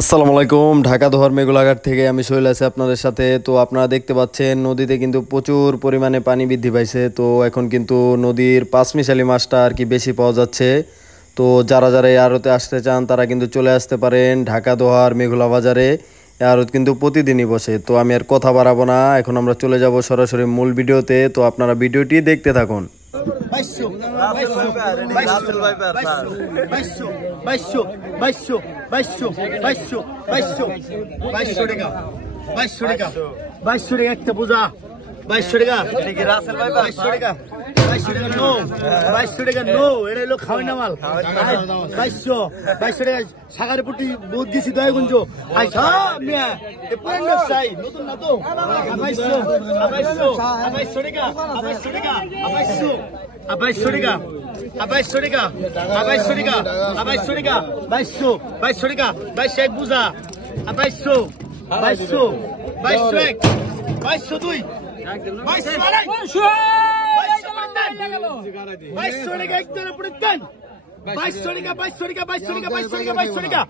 আসসালামু আলাইকুম। ঢাকা দোহার মেঘলাঘাট থেকে আমি সোহেল আছি আপনাদের সাথে। তো আপনারা দেখতে পাচ্ছেন নদীতে কিন্তু প্রচুর পরিমাণে পানি বৃদ্ধি পাইছে। তো এখন কিন্তু নদীর পাঁচমিশালি মাছটা আর কি বেশি পাওয়া যাচ্ছে। তো যারা যারা এই আড়তে আসতে চান তারা কিন্তু চলে আসতে পারেন ঢাকা দোহার মেঘলা বাজারে। এই আড়ত কিন্তু প্রতিদিনই বসে। তো আমি আর কথা বাড়াবো না, এখন আমরা চলে যাব সরাসরি মূল ভিডিওতে। তো আপনারা ভিডিওটি দেখতে থাকুন। একটা পূজা 2200 টাকা, 2200 টাকা, 2200 টাকা নো, 2200 টাকা নো, এটা হলো খাওয়াই না মাল। 2200 টাকা সাগারে পুটি বহুত গেছি দয়াগুঞ্জ। পুরান ব্যবসায়ী নতুন না তো। 2200 টাকা, 2200 টাকা, 2200 টাকা, 2200 টাকা, 2200 টাকা, 2200 টাকা, 2200 টাকা, 2200 এক পূজা, 2200, 2200, 2201, 2202, 2200 টাকা একদম উপরে দেন। 2200 টাকা, 2200 টাকা, 2200 টাকা, 2200 টাকা, 2200 টাকা,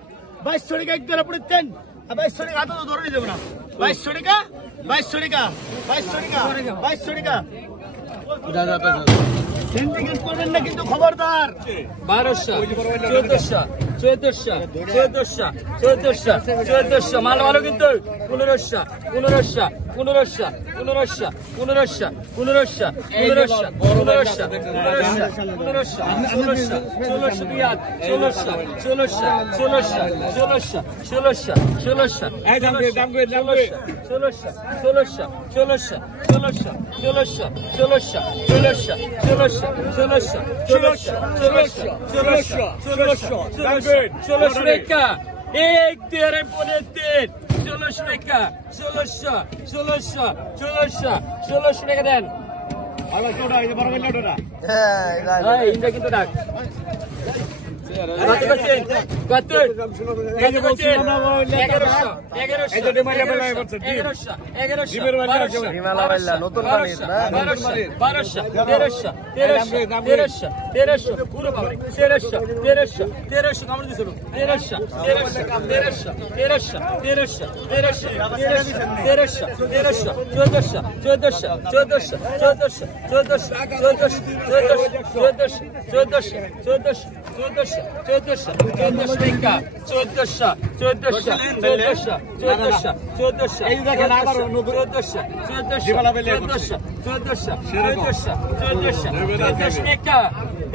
2200 টাকা একদম উপরে দেন। 2200 টাকা হাতে তো ধরে দেবো না। 2200 টাকা, 2200 টাকা, 2200 টাকা, 2200 টাকা। সিন্ডিকেট করবেন না কিন্তু খবরদার। 1200, 1400, 1400, 1400, 1400, 1400 মাল ভালো কিন্তু। 1500, 1500, 1500, 1500, 1500, 1500, 1500, 1500, 1500, 1500, 1600 রিয়াদ, 1600, 1600, 1600, 1600, 1600, 1600, এই দাম করে 1600, 1600, 1600, 1600, 1600, 1600, 1600 টাকা। এক তেরে পরে তিন 1600 টাকা, 1600 টাকা দেন। ইন্ডিয়া কিন্তু ডাক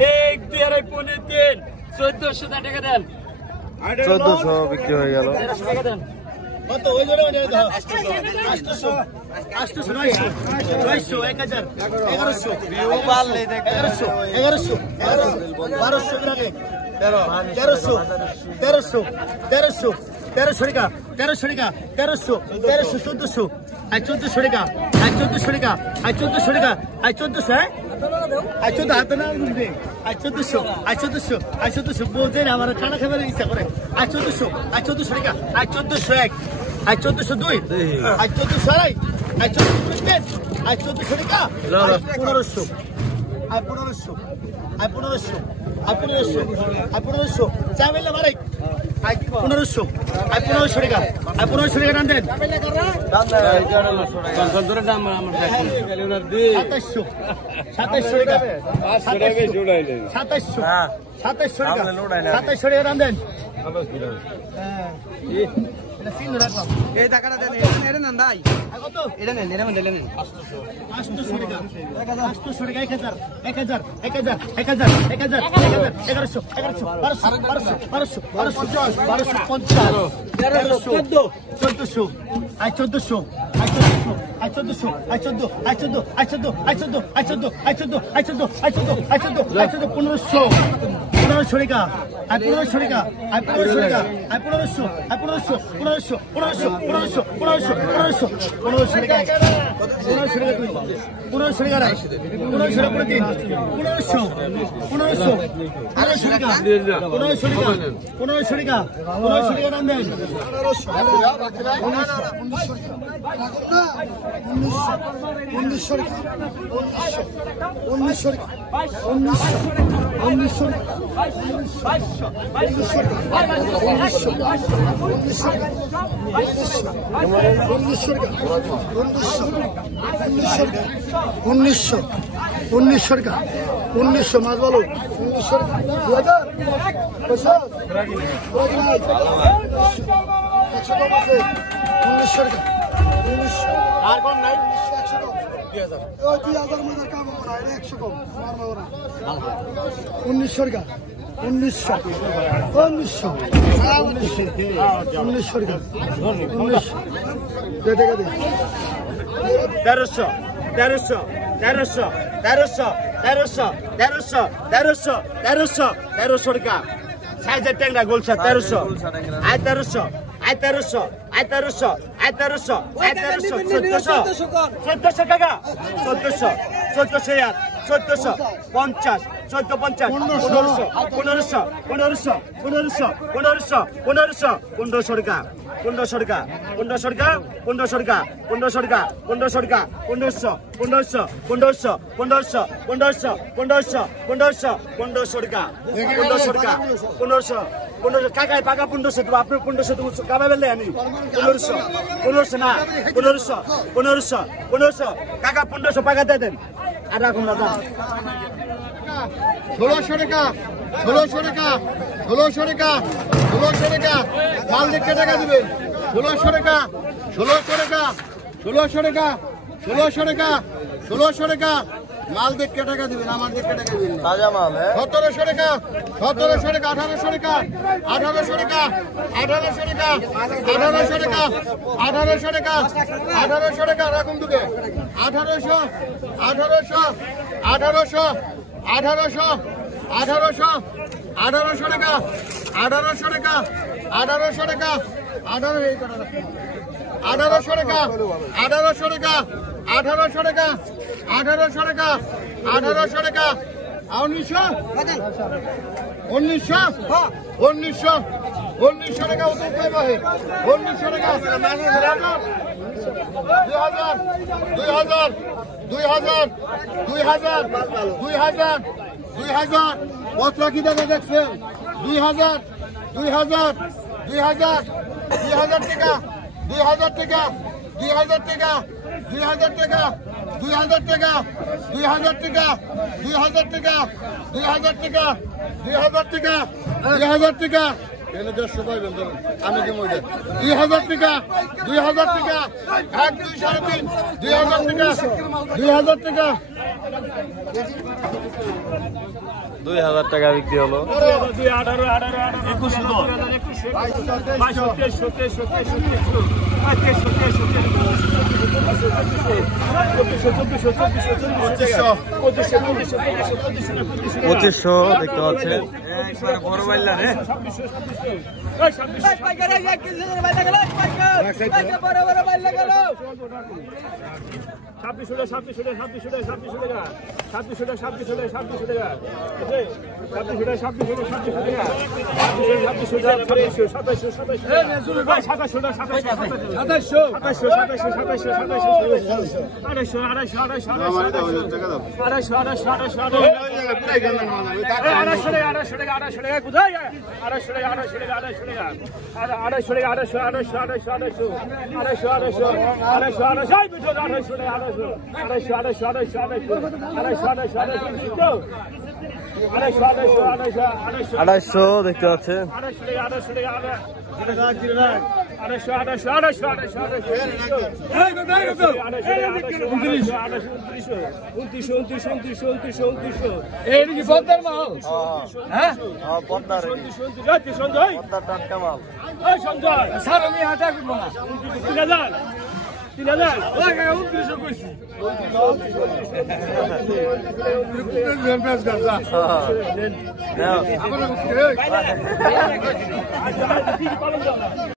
এক দুই আড়াই পৌনে তিন 1400 টাকা দেন। 1400 বিক্রি হয়ে গেল। টাকা দেন। কত ওই জন্য 800, 800, 900, 900, 1000, 1100, 1100, 1100, 1200 টাকা, 1300, 1300, 1300, 1300 টাকা, 1300 টাকা, 1300, 1300, 1400, 1400 টাকা, 1400 টাকা, 1400 টাকা, 1400, হ্যাঁ 1400 হাতে না বুঝবে, 1400, 1400, 1400 বলছেন আমার খানা খাবার ইচ্ছা করে। 1400, 1400 টাকা, 1401, 1402, 1402, 1403, 1400 টাকা, 1500, 1500, 1500, 1500, 1500, চামেলা মারাই 1500, 1500 টাকা, 1500 টাকা টান দেন। 2700, 2700 টাকা, 2700 টাকা, 2700 টাকা টান দেন। এই টাকাটা দেন, এটা নেন ভাই, এটা নেন, এটা নেন 800 টাকা, 800 টাকা, 1000, 1000, 1000, 1000, 1000, 1100, 1100, 1200, 1200, 1200, 1250, 1300, 1400, 1400, 1400, 1400, 1400, 1400, 1400, 1400, 1400, 1400, 1400, 1400, 1400, 1500, 1500 টাকা, 1500 টাকা, 1500 টাকা, 1500, 1500, 1500, 1500, 1500, 1500, 1500, 1500 টাকা, 1500 1500 টাকা রাইস 1500 টাকা প্রতি 1500 টাকা 1500 টাকা দাম দেন 1900 টাকা 1900 মাছ বলো 1900 টাকা 1900 টাকা আর কোন নাই 2000 মজার কাম করা 100 কম মারবো না 1900 টাকা 1900 টাকা 1300 টাকা সাইজের ট্যাংরা গোলসা 1300 আয় 1300 1400 টাকা 1400 50 1450 1500 টাকা 1500 টাকা 1500 টাকা 1500 টাকা 1500 টাকা 1500 টাকা 1500 টাকা 1500 কাকায় পাকা 1500 তো আপনার 1500 তো কামাই বেলে আমি 1500 না 1500 কাকা 1500 পাকা দিয়ে দেন আর রাখুন না 1600 টাকা মাল দেখে টাকা দিবেন 1600 টাকা মাল দেখে টাকা দিবেন আমার দেখে টাকা দিবেন তাজা মাল 1700 টাকা 1800 টাকা রাখুন দুকে 1800 টাকা 1800 টাকা 1900 টাকা উত্তর পাবে 1900 টাকা 2000 কতটা কি দাদা দেখছেন 2000 টাকা 2000 টাকা 2000 টাকা 2000 টাকা 2000 টাকা 2000 টাকা 2000 টাকা 2000 টাকা 2000 টাকা 2000 টাকা এনে 100 পাইবেন ধরুন আমি কি মজা 2000 টাকা 2000 টাকা 1 2 3.5 2000 টাকা 2000 টাকা বিক্রি হলো 2500 দেখতে পাচ্ছেন বড় বাইলা রে 250 দেখতে পাচ্ছেন 3000